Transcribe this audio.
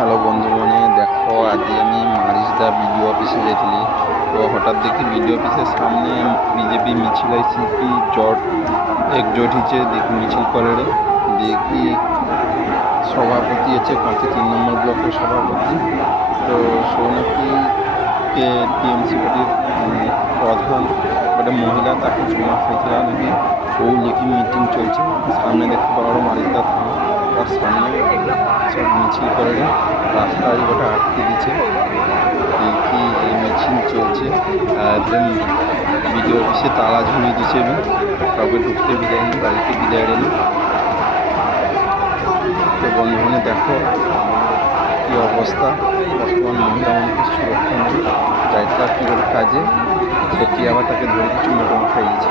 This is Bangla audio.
হ্যালো বন্ধুগণে, দেখো আজকে আমি মারিসদা বিডিও অফিসে গেছিলি। তো হঠাৎ দেখি বিডিও অফিসের সামনে বিজেপি মিছিল হয়েছে, কি জট একজোট হয়েছে দেখি মিছিল করে দেখি সভাপতি আছে 5 নম্বর ব্লকের সভাপতি। তো সৌনাকি কে টিএমসি পার্টির প্রধান একটা মহিলা, তাকে জমা হয়েছিল নাকি ও লিখি মিটিং চলছে সামনে দেখতে পাওয়ারও মারিসদা থানা, তার সামনে সব মিছিল করে রাস্তায় গোটা আটকে দিচ্ছে। দেখি এই মিছিল চলছে আর বিডিও অফিসে তালা ঝুলিয়ে দিচ্ছে, কাউকে ঢুকতে বিদায়নি, বাড়িতে বিদায় এলো। তো বন্ধুগণে দেখো কী অবস্থা, বর্তমান মহিলা মানুষের সুরক্ষা নেই, যাই তার কী কাজে সত্যি আবার তাকে ধরে কিছু মোটামুটি খাইয়েছে।